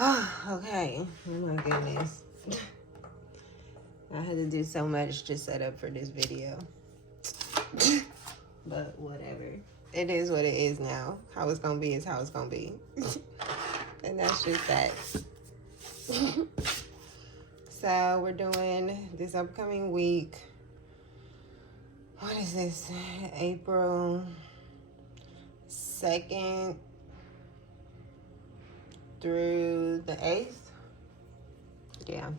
Okay. Oh my goodness. I had to do so much to set up for this video. But whatever. It is what it is now. How it's gonna be is how it's gonna be. And that's just that. So we're doing this upcoming week. What is this? April 2nd through the 8th. Yeah.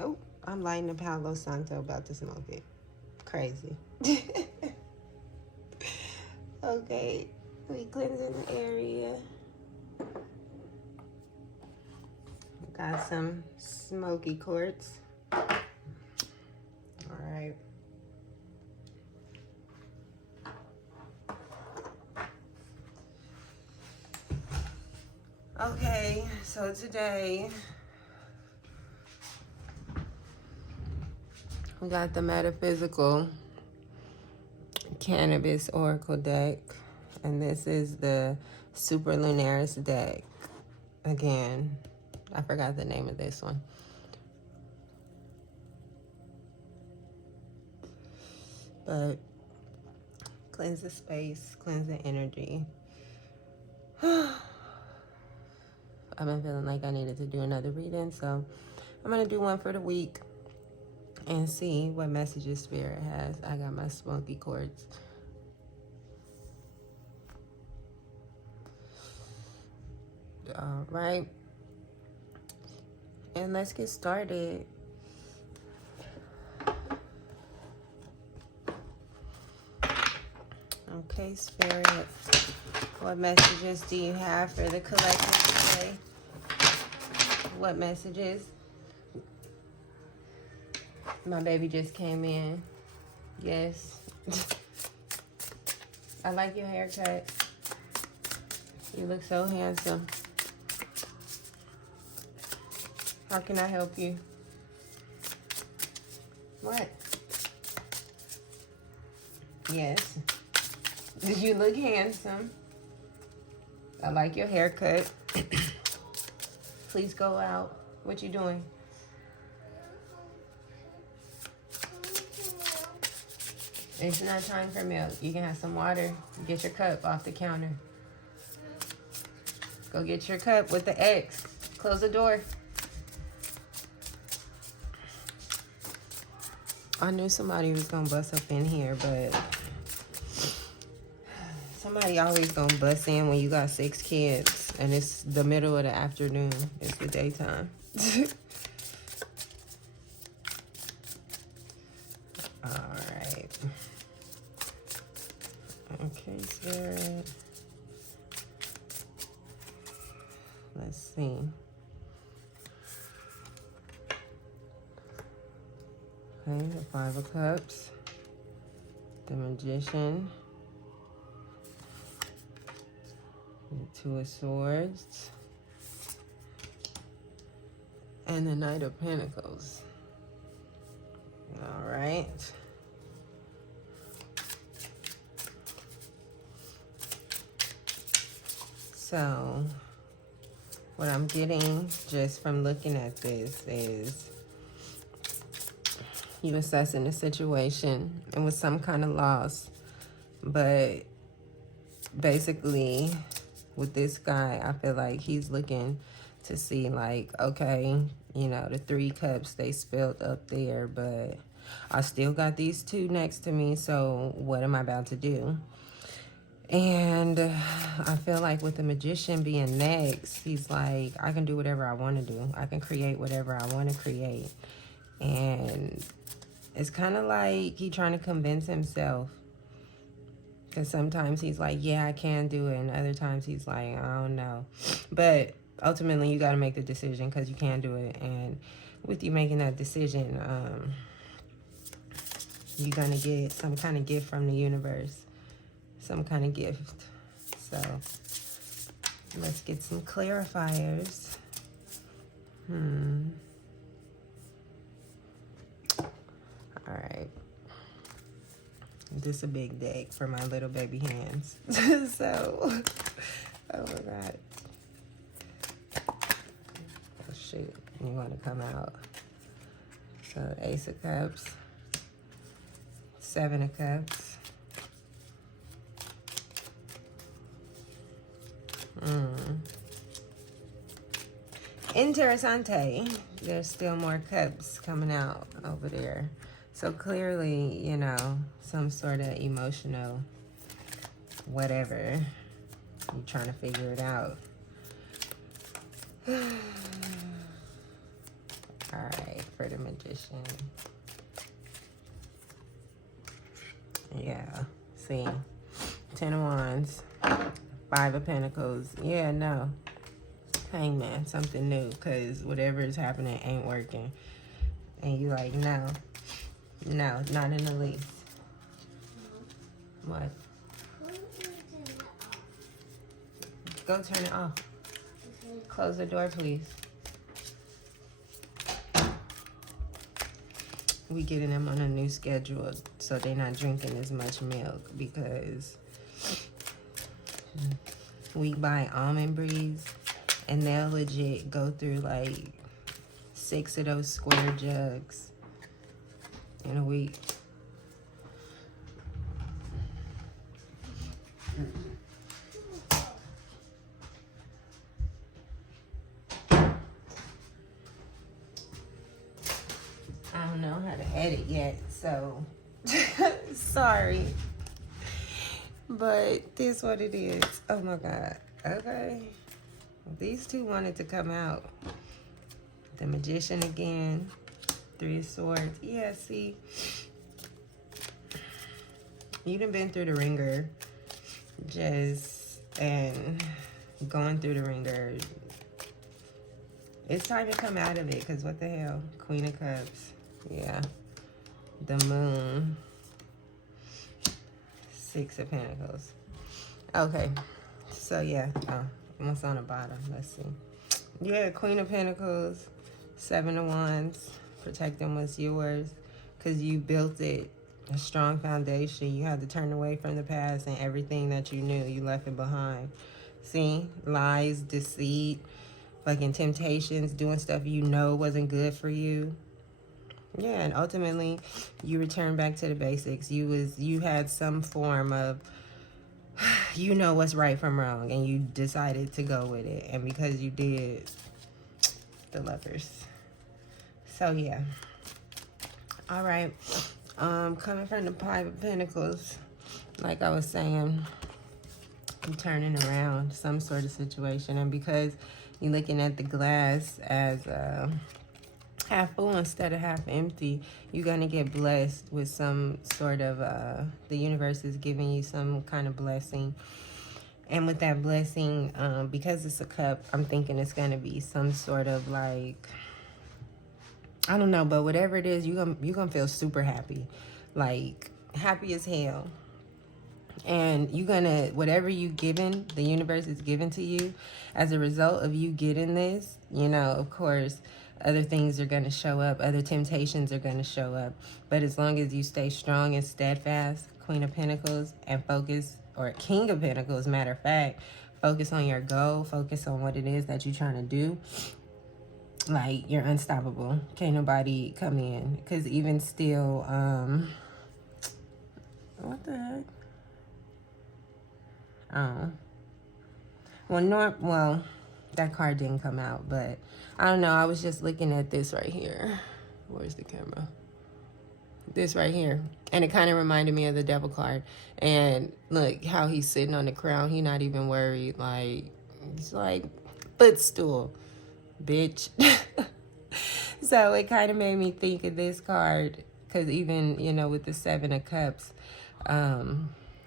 Oh, I'm lighting a Palo Santo, about to smoke it. Crazy. Okay, we cleansing the area. Got some smoky quartz. All right. Okay, so today we got the metaphysical cannabis oracle deck, and this is the Super Lunaris deck. Again, I forgot the name of this one. But cleanse the space, cleanse the energy. I've been feeling like I needed to do another reading, so I'm gonna do one for the week and see what messages Spirit has. I got my smoky quartz. All right, and let's get started. Okay, Spirit, what messages do you have for the collective today? What messages? My baby just came in. Yes. I like your haircut. You look so handsome. How can I help you? What? Yes. You look handsome. I like your haircut. Please go out. What you doing? It's not time for milk. You can have some water. Get your cup off the counter. Go get your cup with the X. Close the door. I knew somebody was gonna bust up in here, but somebody always gonna bust in when you got 6 kids and it's the middle of the afternoon. It's the daytime. All right. Okay, Spirit. Let's see. Okay, the 5 of Cups, the Magician, the 2 of Swords, and the Knight of Pentacles. All right. So, what I'm getting just from looking at this is you assessing the situation and with some kind of loss. But basically, with this guy, I feel like he's looking to see, like, okay, you know, the 3 cups, they spilled up there, but I still got these 2 next to me, so what am I about to do? And I feel like with the Magician being next, he's like, I can do whatever I want to do. I can create whatever I want to create. And it's kind of like he trying to convince himself. Because sometimes he's like, yeah, I can do it. And other times he's like, I don't know. But ultimately, you got to make the decision because you can do it. And with you making that decision, you're going to get some kind of gift from the universe. Some kind of gift. So let's get some clarifiers. All right. This is a big deck for my little baby hands. So, oh my God. shoot, you want to come out. So Ace of Cups, Seven of Cups. Interessante. There's still more cups coming out over there. So clearly, you know, some sort of emotional whatever. You're trying to figure it out. Alright, for the Magician. Yeah, see. 10 of Wands. 5 of Pentacles. Yeah, no. Hangman, something new, because whatever is happening ain't working. And you like, no. No, not in the least. What? Go turn it off. Close the door, please. We getting them on a new schedule so they're not drinking as much milk, because we buy Almond Breeze and they'll legit go through like 6 of those square jugs in a week. I don't know how to edit yet, so sorry. But this what it is. Oh my God. Okay. These two wanted to come out. The Magician again. 3 of Swords. Yeah, see. You done been through the ringer. And going through the ringer. It's time to come out of it, because what the hell? Queen of Cups. Yeah. The Moon. 6 of Pentacles. Okay. So, yeah. Oh, what's on the bottom? Let's see. Yeah, Queen of Pentacles. 7 of Wands. Protecting what's yours, because you built it. A strong foundation. You had to turn away from the past, and everything that you knew, you left it behind. See? Lies, deceit, fucking temptations, doing stuff you know wasn't good for you. Yeah, and ultimately, you return back to the basics. You had some form of, you know what's right from wrong, and you decided to go with it. And because you did, the Lovers. So, yeah. All right. Coming from the 5 of Pentacles, like I was saying, you're turning around some sort of situation. And because you're looking at the glass as half full instead of half empty, you're going to get blessed with some sort of, the universe is giving you some kind of blessing. And with that blessing, because it's a cup, I'm thinking it's going to be some sort of like, I don't know, but whatever it is, you're gonna feel super happy. Like, happy as hell. And you're gonna, whatever you given, the universe is given to you, as a result of you getting this, you know, of course, other things are gonna show up, other temptations are gonna show up. But as long as you stay strong and steadfast, Queen of Pentacles, and focus, or King of Pentacles, matter of fact, focus on your goal, focus on what it is that you're trying to do. Like, you're unstoppable. Can't nobody come in. Because even still, what the heck? Oh. Well, that card didn't come out, but I don't know. I was just looking at this right here. Where's the camera? This right here. And it kind of reminded me of the Devil card. And look how he's sitting on the crown. He's not even worried. Like, he's like, footstool. Bitch. So it kind of made me think of this card, because even, you know, with the 7 of Cups,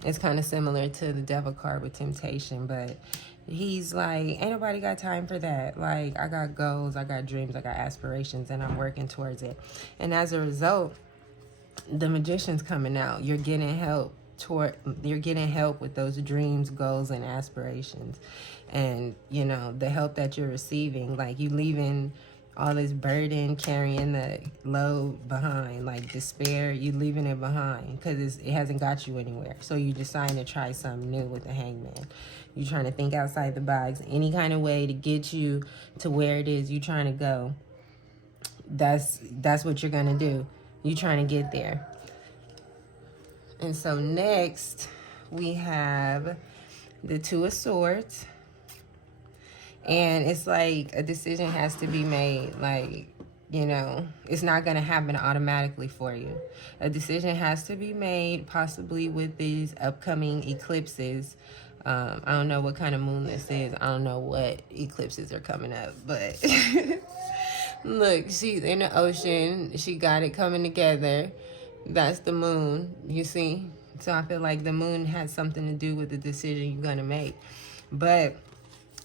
it's kind of similar to the Devil card with temptation, but he's like, ain't nobody got time for that. Like, I got goals, I got dreams, I got aspirations, and I'm working towards it. And as a result, the Magician's coming out. You're getting help with those dreams, goals, and aspirations. And, you know, the help that you're receiving, like, you leaving all this burden, carrying the load behind, like despair, you leaving it behind because it hasn't got you anywhere. So you deciding to try something new with the Hangman. You trying to think outside the box, any kind of way to get you to where it is you trying to go. That's what you're gonna do. You trying to get there. And so next we have the Two of Swords. And it's like a decision has to be made. Like, you know, it's not going to happen automatically for you. A decision has to be made, possibly with these upcoming eclipses. I don't know what kind of moon this is. I don't know what eclipses are coming up. But look, she's in the ocean. She got it coming together. That's the moon, you see? So I feel like the moon has something to do with the decision you're going to make. But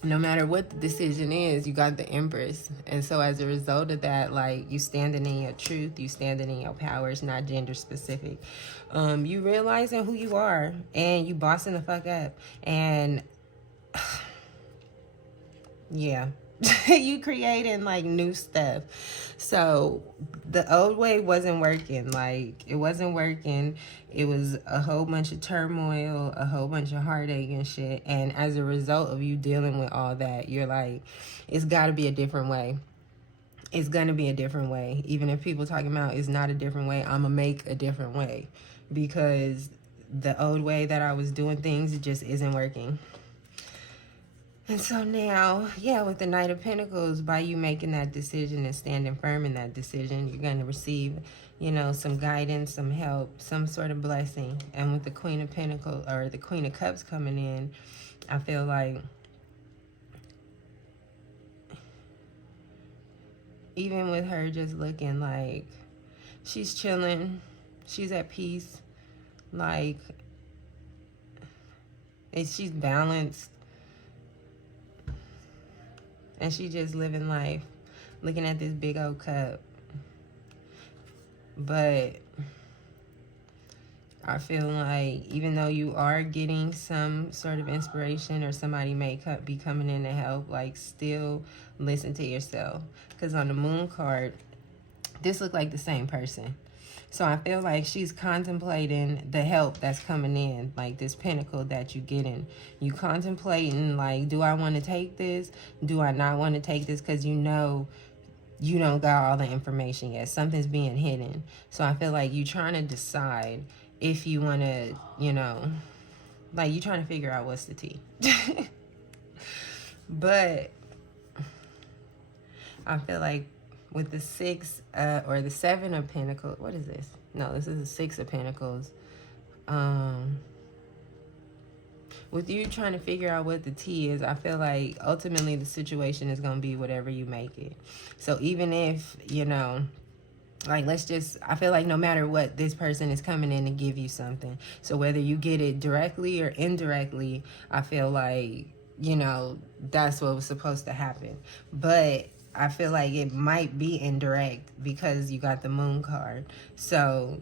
no matter what the decision is, you got the Empress. And so as a result of that, like, you standing in your truth, you standing in your power. It's not gender specific. You realizing who you are, and you bossing the fuck up. And yeah, you creating like new stuff. So the old way wasn't working. Like, it wasn't working. It was a whole bunch of turmoil, a whole bunch of heartache and shit. And as a result of you dealing with all that, you're like, it's got to be a different way. It's going to be a different way. Even if people talking about it's not a different way, I'm going to make a different way. Because the old way that I was doing things, it just isn't working. And so now, yeah, with the Knight of Pentacles, by you making that decision and standing firm in that decision, you're going to receive, you know, some guidance, some help, some sort of blessing. And with the Queen of Pentacles, or the Queen of Cups coming in, I feel like even with her just looking like she's chilling, she's at peace, like, and she's balanced. And she just living life, looking at this big old cup. But I feel like even though you are getting some sort of inspiration, or somebody may be coming in to help, like, still listen to yourself. Because on the Moon card, this looked like the same person. So I feel like she's contemplating the help that's coming in, like this pentacle that you getting. You contemplating, like, do I want to take this? Do I not want to take this? Because you know you don't got all the information yet. Something's being hidden. So I feel like you trying to decide if you want to, you know, like, you trying to figure out what's the tea. But I feel like with the six or the seven of pentacles, what is this? No, this is the six of pentacles. With you trying to figure out what the tea is, I feel like ultimately the situation is going to be whatever you make it. So even if, you know, like, let's just, I feel like no matter what, this person is coming in to give you something. So whether you get it directly or indirectly, I feel like, you know, that's what was supposed to happen. But I feel like it might be indirect because you got the Moon card. So,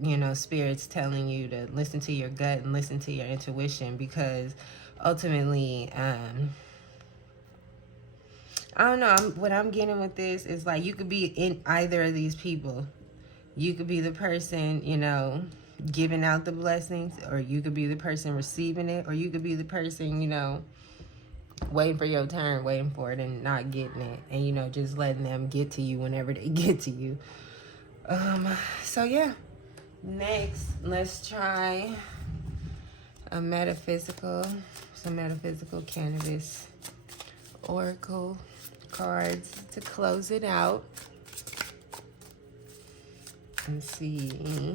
you know, Spirit's telling you to listen to your gut and listen to your intuition, because ultimately, I don't know, what I'm getting with this is like, you could be in either of these people. You could be the person, you know, giving out the blessings, or you could be the person receiving it, or you could be the person, you know, waiting for your turn, waiting for it and not getting it, and, you know, just letting them get to you whenever they get to you. So yeah, next let's try some metaphysical cannabis oracle cards to close it out and see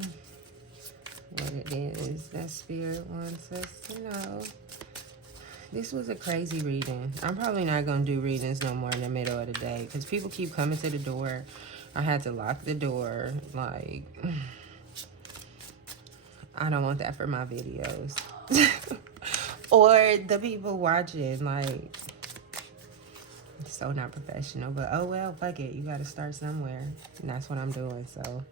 what it is that Spirit wants us to know. This was a crazy reading. I'm probably not going to do readings no more in the middle of the day because people keep coming to the door. I had to lock the door. Like, I don't want that for my videos. Or the people watching. Like, it's so not professional. But oh well, fuck it. You got to start somewhere. And that's what I'm doing, so.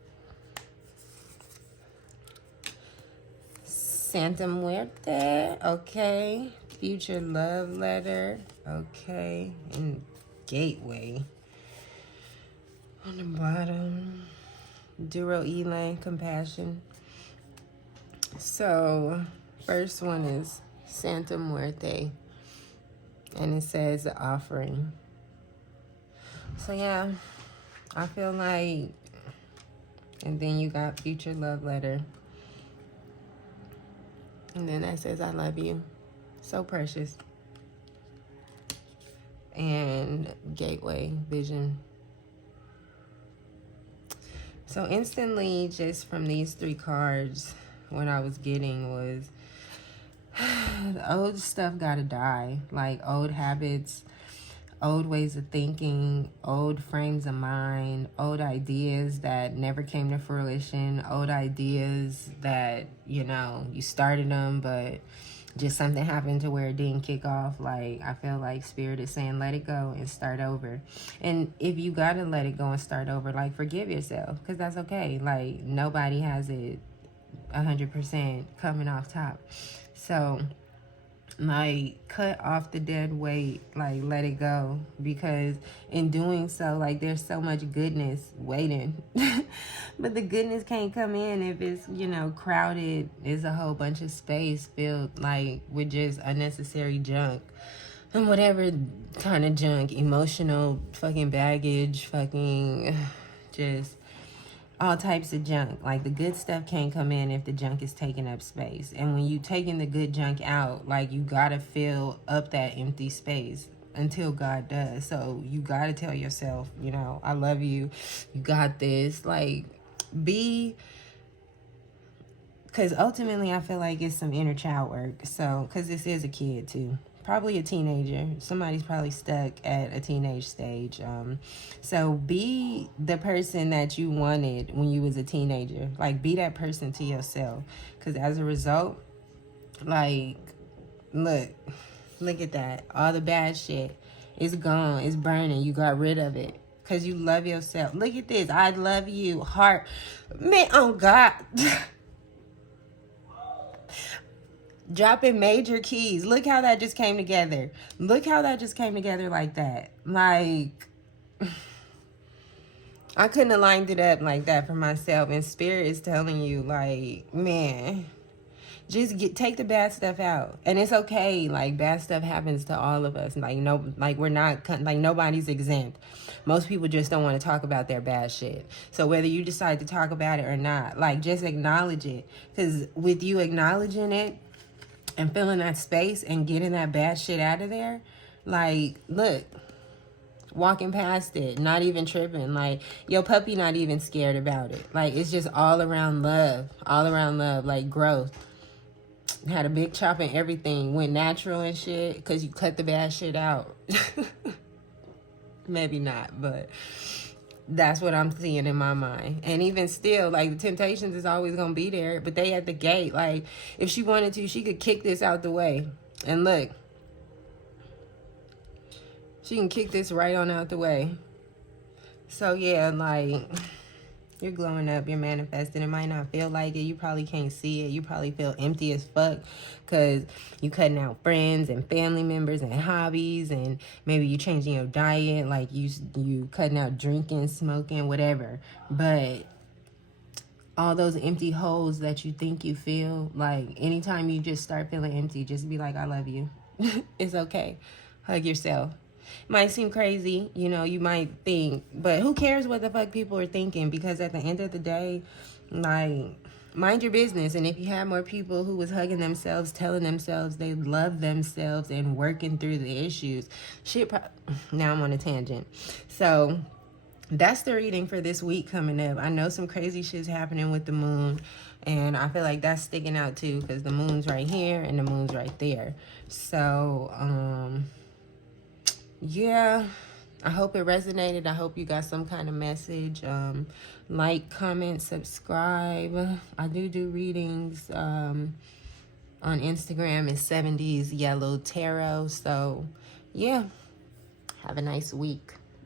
Santa Muerte. Okay. Future love letter. Okay. And gateway. On the bottom, Duro Elay, Compassion. So, first one is Santa Muerte, and it says the offering. So, yeah, I feel like, and then you got Future Love Letter. And then that says, I love you. So precious. And Gateway Vision. So instantly, just from these three cards, what I was getting was the old stuff gotta die. Like old habits, old ways of thinking, old frames of mind, old ideas that never came to fruition, old ideas that, you know, you started them, but just something happened to where it didn't kick off. Like, I feel like Spirit is saying, let it go and start over. And if you gotta let it go and start over, like, forgive yourself, because that's okay. Like, nobody has it 100% coming off top. So, like, cut off the dead weight, like, let it go, because in doing so, like, there's so much goodness waiting. But the goodness can't come in if it's, you know, crowded. There's a whole bunch of space filled, like, with just unnecessary junk and whatever kind of junk, emotional fucking baggage, fucking just all types of junk. Like, the good stuff can't come in if the junk is taking up space. And when you taking the good junk out, like, you gotta fill up that empty space until God does. So you gotta tell yourself, you know, I love you, you got this. Like, because ultimately I feel like it's some inner child work. So, because this is a kid too, probably a teenager. Somebody's probably stuck at a teenage stage. So be the person that you wanted when you was a teenager. Like, be that person to yourself. Because as a result, like, look at that. All the bad shit is gone. It's burning. You got rid of it. Because you love yourself. Look at this. I love you. Heart. Man, oh God. Dropping major keys. Look how that just came together. Look how that just came together like that. Like, I couldn't have lined it up like that for myself. And Spirit is telling you, like, man, just take the bad stuff out. And it's okay. Like, bad stuff happens to all of us. Like, no, like, we're not, like, nobody's exempt. Most people just don't want to talk about their bad shit. So whether you decide to talk about it or not, like, just acknowledge it. Because with you acknowledging it and filling that space and getting that bad shit out of there, like, look, walking past it, not even tripping. Like, your puppy not even scared about it. Like, it's just all around love, like growth. Had a big chop and everything, went natural and shit because you cut the bad shit out. Maybe not, but that's what I'm seeing in my mind. And even still, like, the temptations is always gonna be there, but they at the gate. Like, if she wanted to, she could kick this out the way. And look, she can kick this right on out the way. So yeah, like, you're glowing up, you're manifesting. It might not feel like it. You probably can't see it. You probably feel empty as fuck because you cutting out friends and family members and hobbies, and maybe you changing your diet, like you cutting out drinking, smoking, whatever. But all those empty holes that you think you feel, like, anytime you just start feeling empty, just be like, I love you. It's okay. Hug yourself. Might seem crazy, you know, you might think, but who cares what the fuck people are thinking? Because at the end of the day, like, mind your business. And if you had more people who was hugging themselves, telling themselves they love themselves and working through the issues, shit, now I'm on a tangent. So that's the reading for this week coming up. I know some crazy shit's happening with the moon, and I feel like that's sticking out too, because the moon's right here and the moon's right there. So, yeah, I hope it resonated. I hope you got some kind of message. Like, comment, subscribe. I do readings on Instagram. It's 70s Yellow Tarot. So, yeah, have a nice week.